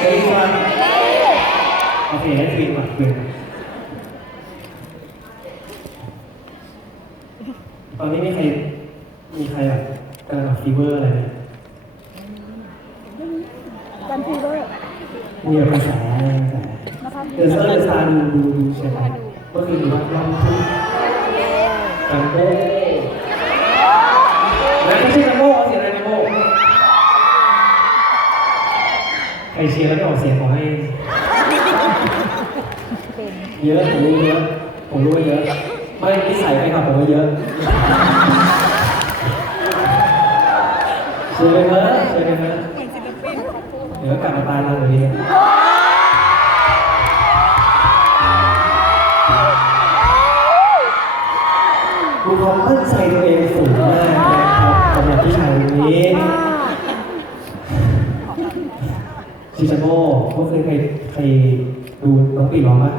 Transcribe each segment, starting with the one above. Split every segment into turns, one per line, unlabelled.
เฮ้ยมาโอเคให้ควีนก่อนควีนตอนนี้มีใคร มีใครแบบกำลังฟีเวอร์อะไรไหม
กันฟีเวอร์
มีแบบกระแสอะไรกระแส
นะคะ
เดอะเซอร์เดอะซาดูดูดูใช่ไหมเมื่อคืนดูว่าล่ำทุ่งจังโก้ไม่ใช่ ใครเชียร์แล้วไม่ออกเสียงขอให้
เย
อะผมรู้เยอะผมรู้ว่าเยอะ ไม่นิสัยไปครับผมว่าเยอะเชียร์เลยเถอะเชียร์เลยเถอะเดี๋ยวกลับมาตายเราเลย ก็เคยไปไปดูน้องปีร้องป่ะ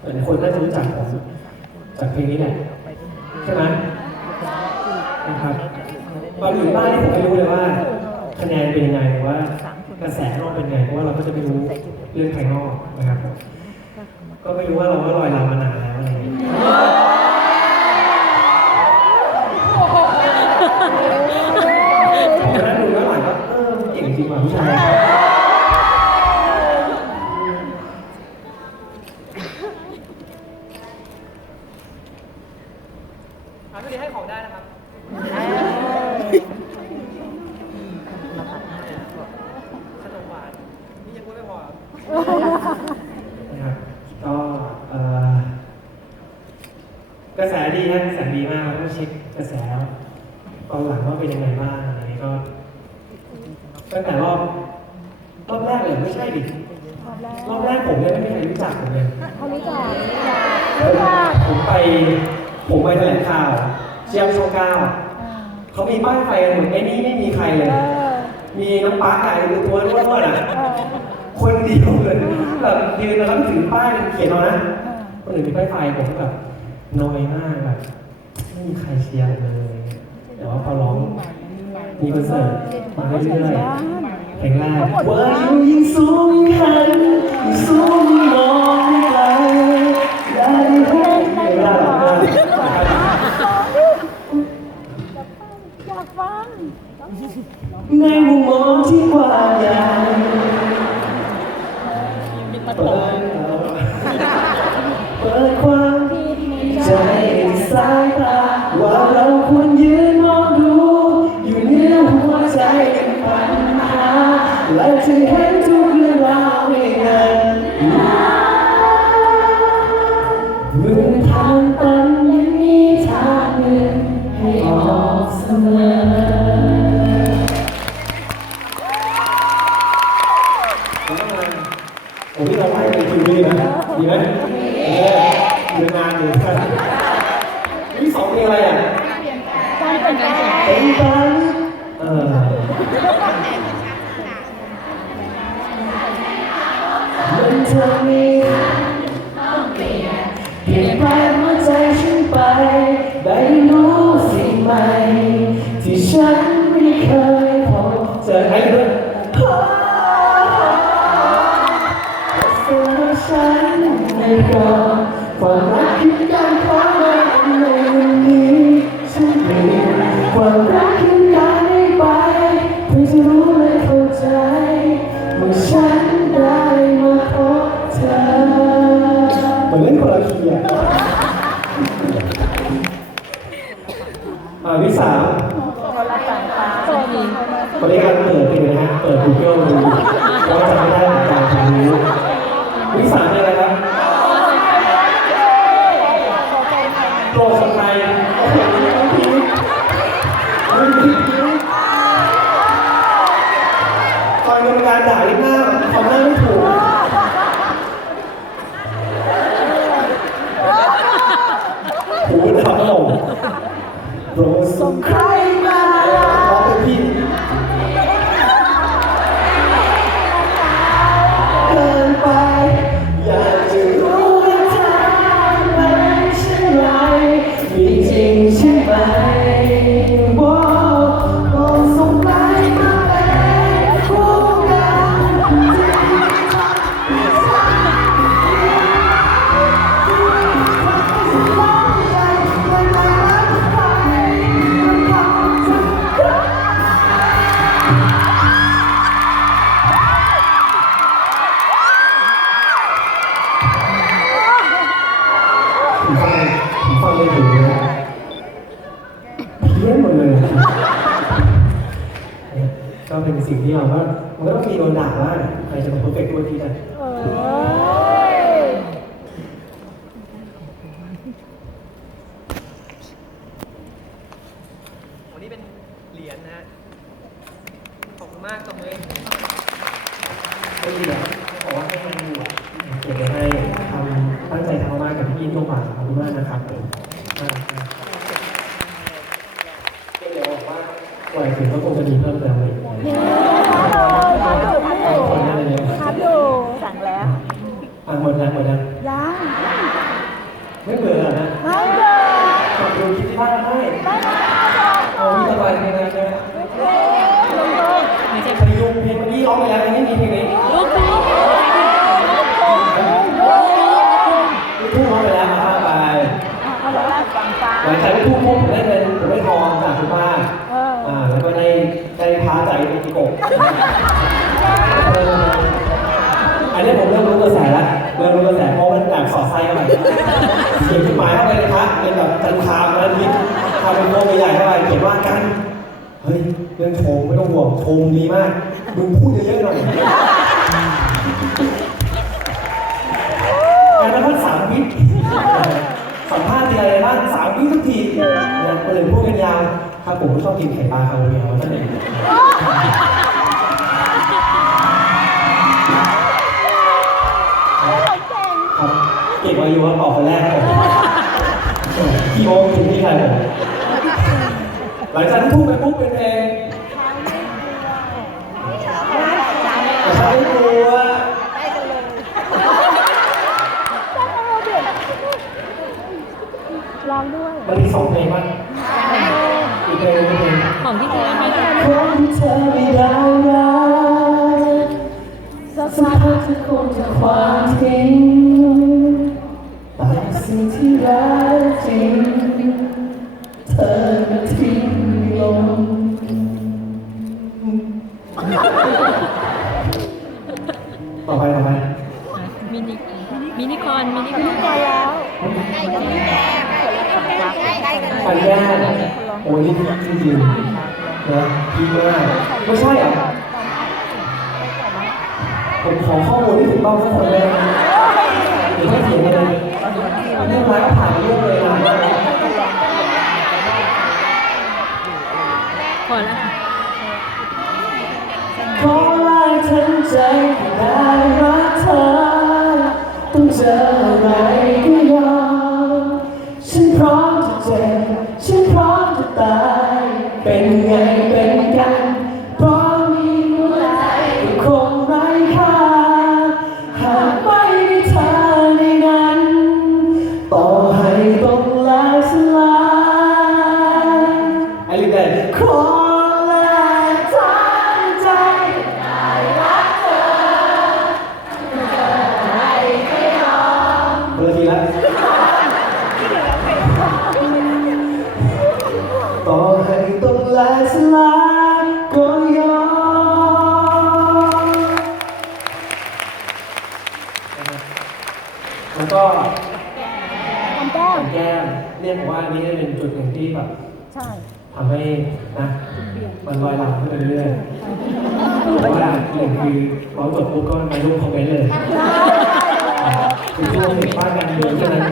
หลายๆคนน่าจะรู้จักผมจากเพลงนี้แหละใช่ไหมนะครับตอนอยู่บ้านนี่ผมไม่รู้เลยว่า คะแนนเป็นยังไงหรือว่ากระแสนอกเป็นยังไงเพราะว่าเราก็จะไม่รู้เรื่องภายนอกนะครับ ก็ไม่รู้ว่าเราก็ลอยลำมานานแล้วอะไรอย่างเงี้ยผมก็นั่งดูแล้วหลังก็เออเก่งจริงว่ะผู้ชาย
ถามไม่ดีให้ของได้นะครับ ขนมหวาน นี่ยังพูดไม่พอครับ
นะครับก็เอ่อ กระแสดีนะกระแสดีมากเราก็เช็คกระแสตอนหลังว่าเป็นยังไงบ้างอะไรนี้ก็ตั้งแต่รอบรอบแรกเลยไม่ใช่ดิ
รอบแรก
รอบแรกผมเนี่ยไม่มีใครรู้จักผมเลย
เขารู้จัก
ผ
รู้
ม
จัก
ผมไปผมไปแถลงข่าวเชียงช่องเก้า
อ่า
เขามีป้ายไฟกันหมดไอ้นี่ไม่มีใครเลย
เออ
มีน้ำปลาไก่หรือตัวนู้นๆอะ
เออ
คนเดียวเลยแบบยืนแล้วก็ถือป้ายเขียนเอานะ
เออ
คนอื่นมีป้ายไฟผมก็แบบ น้อยมากแบบไม่มีใครเชียร์ผมเลยแต่ว่าพอร้องมีคอนเสิร์ตมาเรื่อยๆเพลงแรกว่าอยู่ยิ่งสูงขันยิ่งสูงยิ่งมองไม่ไกลได้เห็นไม่ได้หรอกนะ
อยากฟัง
ในมุมมองที่กว้างให
ญ่ กับ
พี่ทุกวันขอบคุณมากนะครับผมมากมากก็เดี๋ยวบอกว่าปล่อยถึงก็คงจะมีเพิ่มเติมอีก
นี่ครับอยู่ครับอยู่สั่งแล้ว
อะหมดแล้วหมดแล้ว
ยัง
ไม่เบื่อเหรอนะ
ไม่เลย
ขอบคุณคิดที่บ้านให้เอาพี่สบายเพลงอะไรใช่ไหม
ไม่ใช่
พยุงเพลงเมื่อกี้ร้องไปแล้วยังไม่มีเพลงนี้
ลูกทุ่ง
ลูกทุ่งร้องไปแล้วมาห้าไป
เอาแล้วฟังฟัง
หลังจากลูกทุ่งปุ๊บผมได้เงินผมได้ทองจากคุณป้า
เออ
อ่าแล้วก็ได้ได้พาใจในกิโกะเอออันนี้ผมเริ่มรู้ กระแสแล้วเริ่มรู้กระแสเพราะมันแบบสอดไส้เข้าไปเขียนจดหมายเข้าไปเลยครับเป็นแบบจันทามนะนิดทำเป็นโพใหญ่เข้าไปเขียนว่ากัน เฮ้ยเรื่องโชมไม่ต้องห่วงโชมดีมาก มึงพูดเยอะๆหน่อยการมาทั้งสามวิสัมภาษณ์ทีไรบ้างสามวิทุกทีเนี่ยก็เลยพูดกันยาวครับผมก็ชอบกินไข่ปลาคาเนียนั่นเอง
เก็
บไว้อยู่ว่าออกคนแรกผมพี่โอ๊คถึงที่ใครผมหลังจากที่พูดไปปุ๊บเป็นเพลงแต่ฉันไม่กลัว
ลองด้วย
มันมีสองเพลงมั้งอีกเพลงหนึงเป็นเพลง
ของพี่เทียนไหมคะ
คนที่เธอไม่ได้รัก
สัก
สัก
พั
พั
ก
กจะคงจะความทิ้งแต่ สิ่งที่รักจริงเธอก็ทิ้งลงต่อไปต่อไป
มินิมินิคอนมินิค
พี่
อน
พอแล้ว
ปัญญาโอ้ยนี่จริงจริงนะพีมากไม่ใช่เหรอผมขอข้อมูลที่ถูกต้องสักคนเลยหรือไม่เถียเลย เรื่องร้ายก็ผ่านเรื่องเลยนะ
พอแล้ว
ขอไล่ทั้งใจให้ได้รักเธอต้องเจออะไร เรียกผมว่าอันนี้เป็นจุดหนึ่งที่แบบ
ใช่
ทำให้นะ
เปลี่ยน
มันลอยหลังขึ้นไปเรื่อยๆเพราะว่าหนึ่งคือร้อยจบปุ๊บก็มาลุ่มคอมเมนต์เลยคือช่วงเห็นบ้านการเมืองเท่านั้น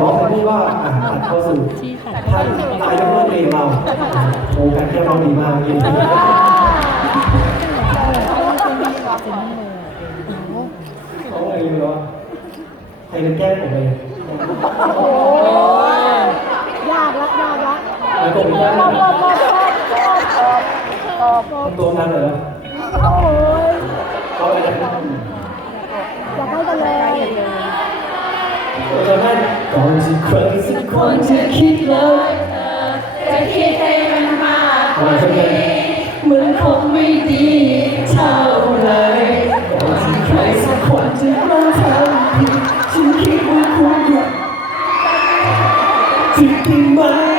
ร้องไปปุ๊บก็อะตัดเข้าสู่
ที่ขัด
ท่านนายกรัฐมนตรีเราโอ้การแก้ร้องดีมากจริงเขาอะไรอยู่แล้วใครเป็นแก้ผมเลย
โอ้ยยากละยากละ
แล้วผมเป็นแก้
โอ้
ผม
โหโอ้โหโอ้โห
ตัวนั้นเหรอ
โอ้ย
เขาอะไรนะ
อยากให้กันเลย
ตัวนั้นก่อนที่ใครสักคนจะคิดเลย
จะคิดให้มันมาก
อะไรสักอย่าง
มันคงไม่ดีเท่าไหรก่อนที่ใครสักคนจะมาทำผิดฉันคิดว่าควรห
ยุดจริงจริงไห
ม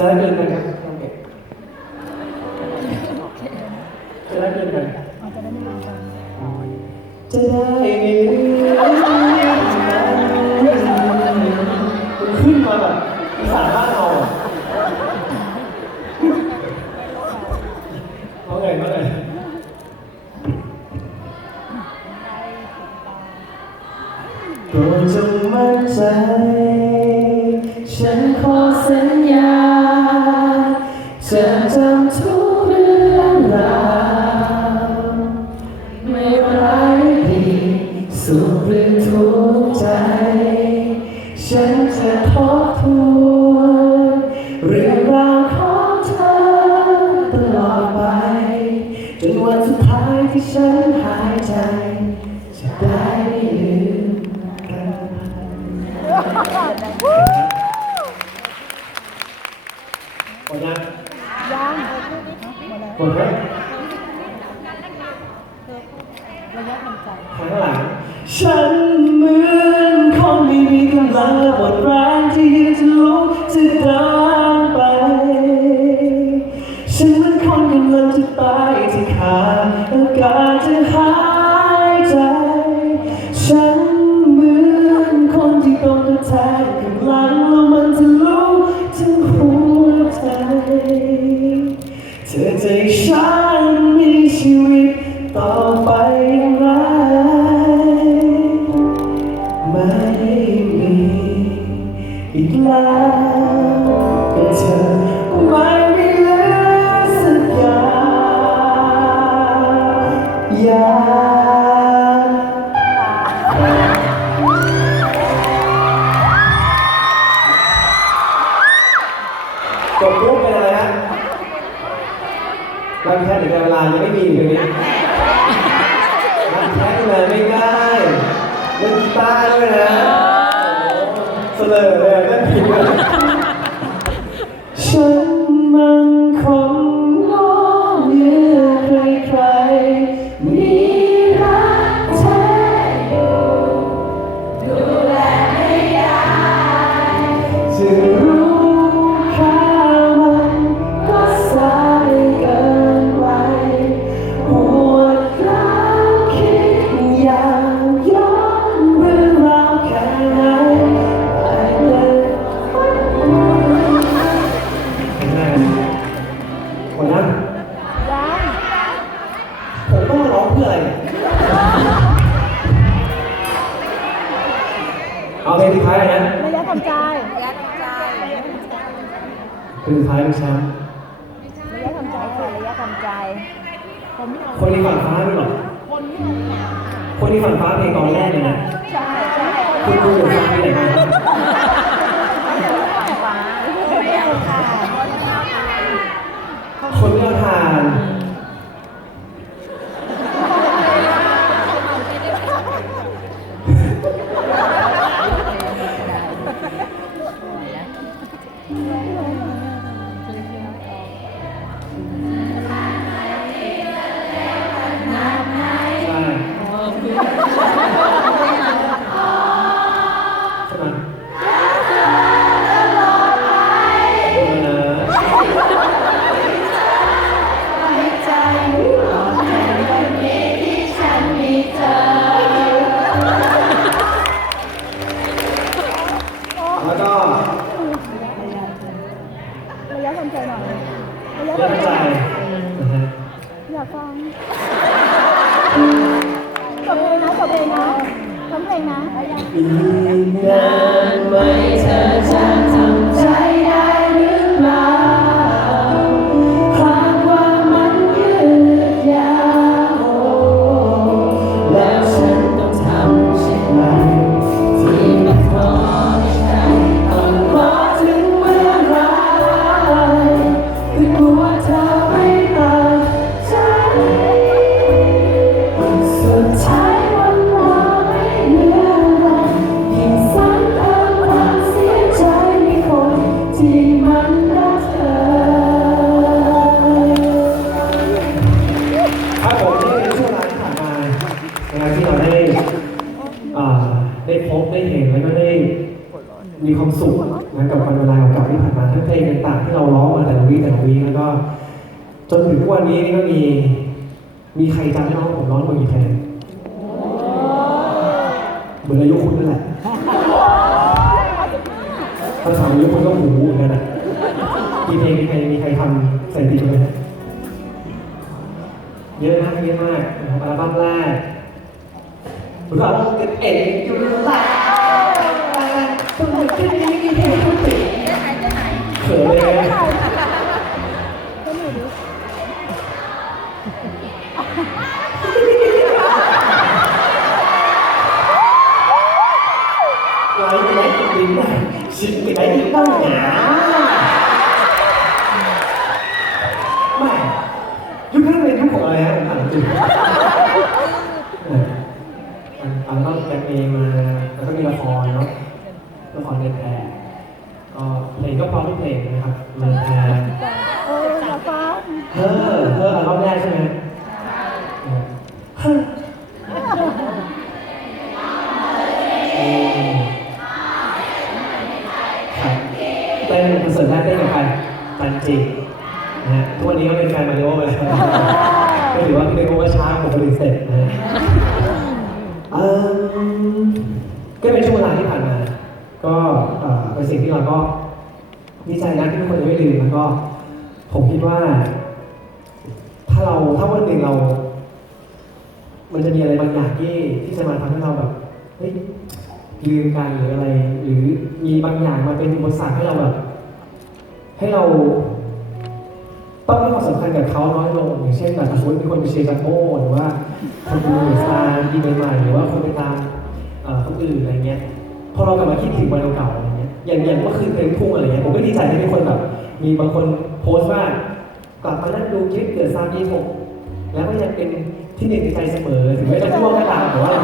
จะ
ได้เงินกันครับโอเคจะได้เงิน
ได้ไม่ลืมกัน
จะได้ไม่ลืมมันขึ้นมาแบบอีสานบ้านเราเอาไงเอาไงโปรดจงมั่นใจ
ฉันขอ ฉันเหมื
อนคนไม่มีกำลังและหมดแรงที่จะลุกจะเดินไป ฉันเหมือนคนกำลังจะตายที่ขาดอากาศจะหายใจ ฉันเหมือนคนที่ต้องกระแทกกำลังแล้วมันจะลุกถึงหัวใจ เธอใจฉัน Thank you. นี้นี่ก็มี มีใครจำน้องผมน้องผมอยู่แท
น
เหมือนอายุคุณนั่นแหละภาษาอายุคุณก็หูเหมือนกันนะมีเพลงมีใครมีใครทำสถิติไหมเยอะมากเยอะมากนะครับอัลบั้มแรกเราเป็นเอกอยู่แล้วคุณหมดที่นี้มีเพลงทุกปีเขินเลย เ้าแม่ยุคนั้นเป็นยุคของอะไรฮะถามจริงตอนก็แบทเมย์มาแล้วก็มีละครเนาะละครในแพรก็เพลงก็พร้อมทุกเพลงนะครับในแพร ลืมกันหรืออะไร หรือมีบางอย่างมาเป็นอุปสรรคให้เราแบบให้เราต้องให้ความสำคัญกับเขาน้อยลงอย่างเช่นแบบสมมติมีคนไปเชียร์จัมโบ้หรือว่าคนดูซาดีใหม่ๆหรือว่าคนไปตามเอ่อคนอื่นอะไรเงี้ยพอเรากลับมาคิดถึงวันเก่าอะไรเงี้ยอย่างอย่างเมื่อคืนเพลงทุ่งอะไรเงี้ยผมก็ดีใจที่มีคนแบบมีบางคนโพสต์ว่ากลับมานั่งดูคลิปเกิดซามยี่หกแล้วก็ยังเป็นที่หนึ่งในใจเสมอถึงแม้จะช่วงก็ตามแต่ว่าเร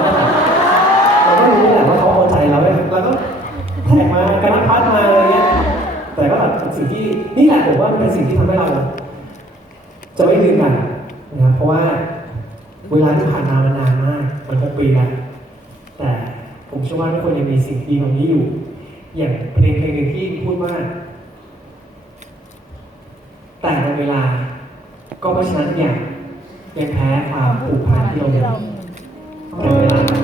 าก็รู้แหละว่า เขาเอาใจเราเลยเราก็แท็กมาการพัดมาอะไรเงี้ยแต่ก็แบบสิ่งที่นี่แหละผมว่ามันเป็นสิ่งที่ทำให้เรา จะไม่ลืมกันนะครับเพราะว่าเวลาที่ผ่านมามันนานมากมันหกปีแล้วแต่ผมเชื่อว่าทุกคนยังมีสิ่งดีตรงนี้อยู่ อย่างเพลงเพลงหนึ่งที่พูดว่า แต่ในเวลา ก็เพราะฉะนั้นเนี่ยยังแพ้ความผูกพันที่เรามีแต่เวลา